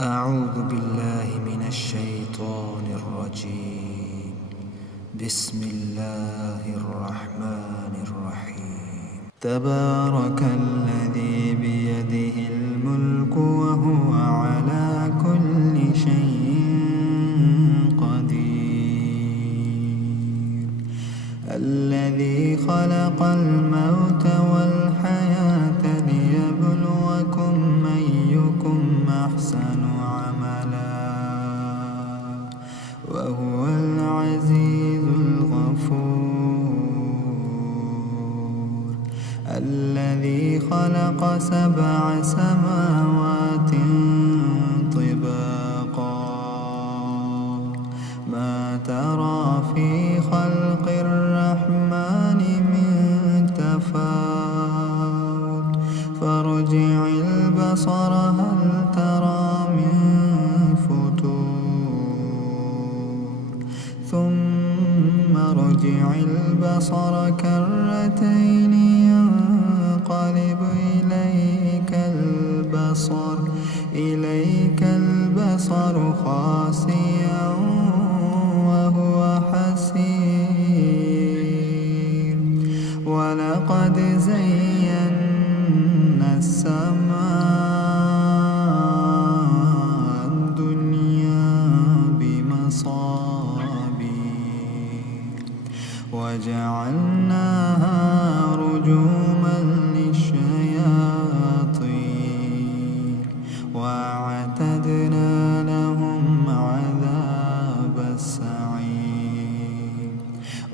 أعوذ بالله من الشيطان الرجيم. بسم الله الرحمن الرحيم. تبارك الذي بيده الملك وهو على كل شيء قدير. الذي خلق الموت والحياة ليبلوكم أيكم أحسن عملا وهو العزيز الغفور. الذي خلق 7 سماوات طباقا ما ترى في خلق الرحمن من تفاوت فارجع البصر هل ترى من فتور ثم ارجع البصر كرتين ينقلب إليك البصر خاسئا وهو حسير. ولقد زينا السماء الدنيا بمصابيح وجعلناها رجوما للشياطين وأعتدنا لهم عذاب السعير.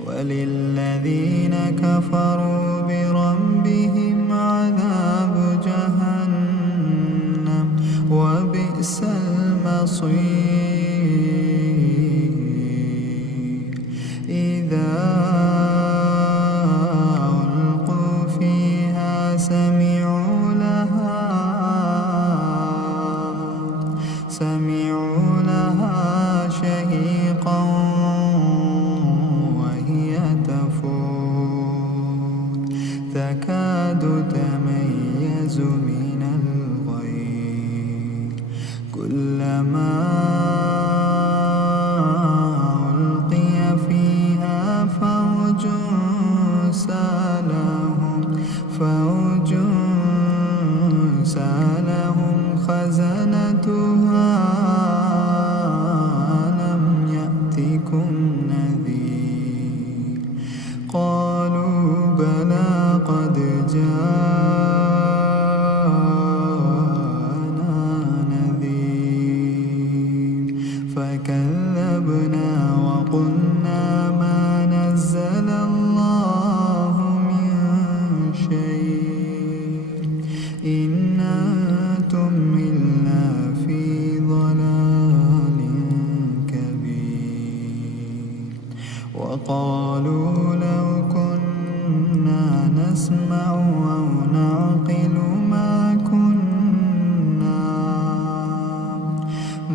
وللذين كفروا بربهم عذاب جهنم وبئس المصير. إذا ألقوا فيها سمعوا لها شهيقا وهي تفور تكاد تميز من الغيظ. كلما ألقي فيها فوج سألهم خزنتها ألم يأتكم نذير. قالوا بلى قد جاءنا نذير فكذبنا وقلنا ما نزل الله من شيء إن أنتم إلا في ضلال كبير. وقالوا لو كنا نسمع أو نعقل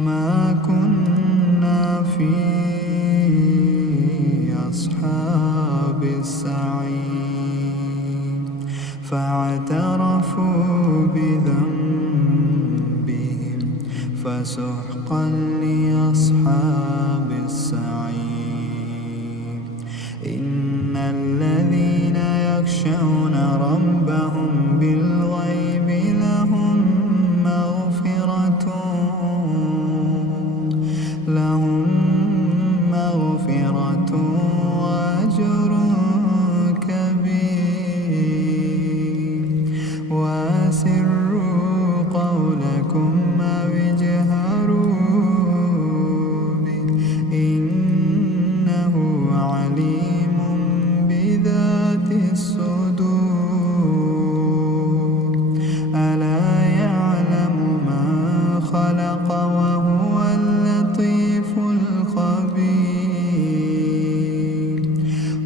ما كنا في أصحاب السعير. فاعترفوا بذنبهم فسحقا لأصحاب السعير. إن الذين يخشون ربهم بالغيب لهم مغفرة وأجر كبير. وأسروا قولكم أو اجهروا به إنه عليم بذات الصدور. ألا يعلم من خلق وهو اللطيف الخبير.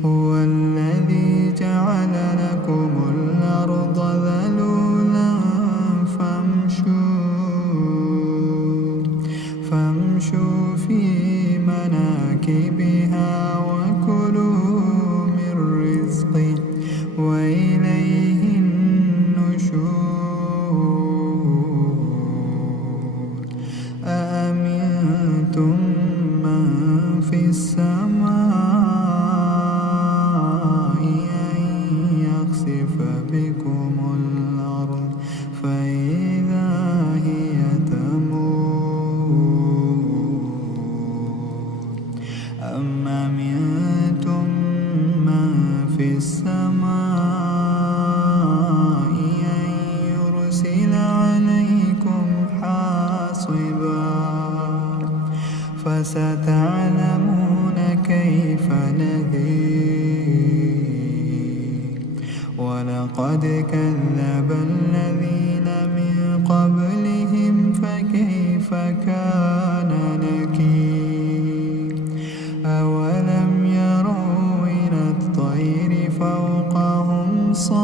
هو الذي جعل لكم الأرض ذلولا فامشوا في مناكبها وكلوا من رزقه وإليه النشور. ناصبا فستعلمون كيف نذير ولقد كذب الذين من قبلهم فكيف كان نكير أولم يروا إلى الطير فوقهم صافات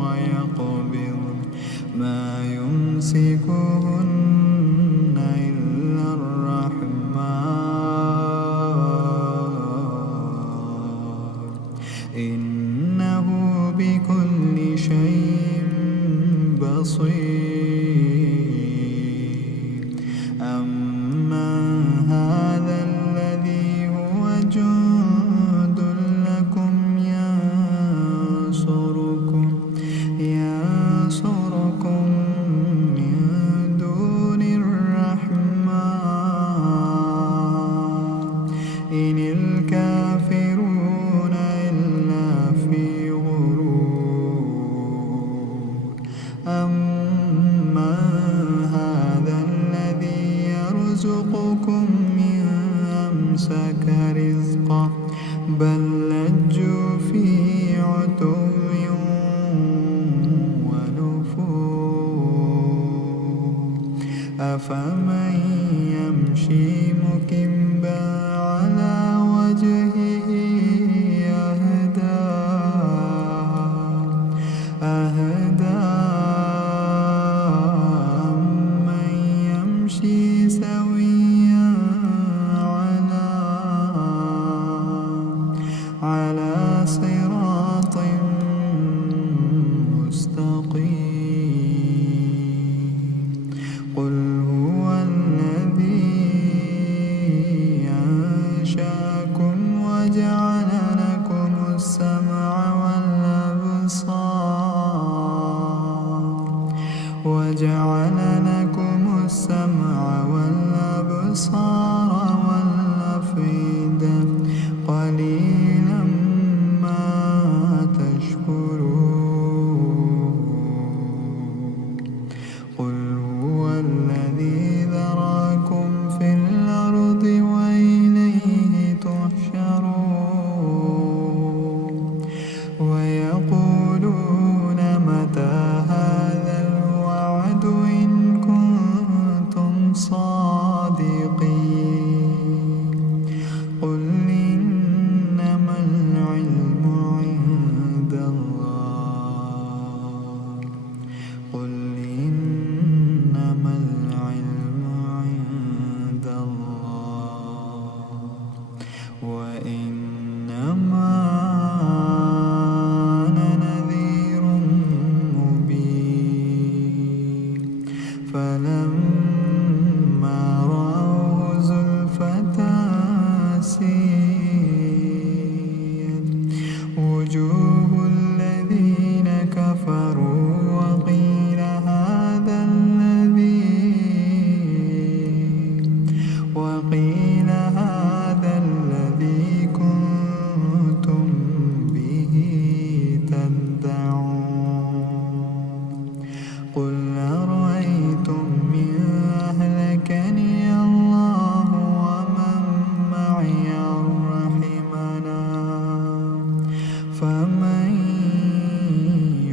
ويقبضن ما يمسكهن إلا الرحمن إنه بكل شيء بصير أمن هذا الذي هو جند لكم ينصركم من دون الرحمن إن الكافرون إلا في غرور أمن هذا الذي يرزقكم إن أمسك رزقه بل لجوا في عتو ونفور أفمن يمشي مكبا على وجهه أهدى أمن يمشي سويا على صراط مستقيم قل هو الذي أنشأكم وجعل لكم السمع والأبصار والأفئدة قليلا ما تشكرون قل هو الذي ذراكم في الأرض وإليه تحشرون ويقولون متى هذا الوعد إن كنتم صادقين قل إنما العلم عند الله قل إنما العلم عند الله وإنما أنا نذير مبين فلما رأوه زلفة سيئت وجوه الذين كفروا وقيل هذا الذي كنتم به تدعون قل أرأيتم إن أهلكني الله ومن معي أو رحمنا فمن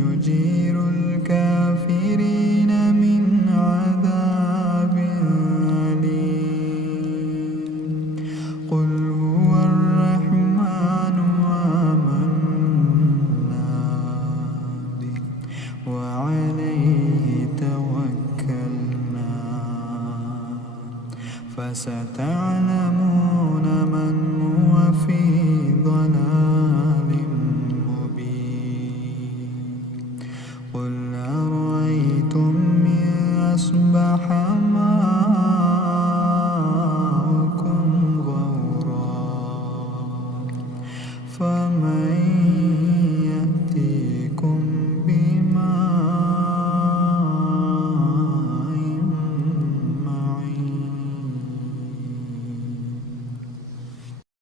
يجير الكافرين من عذاب أليم قل هو الرحمن آمنا به وعليه توكلنا فستعلمون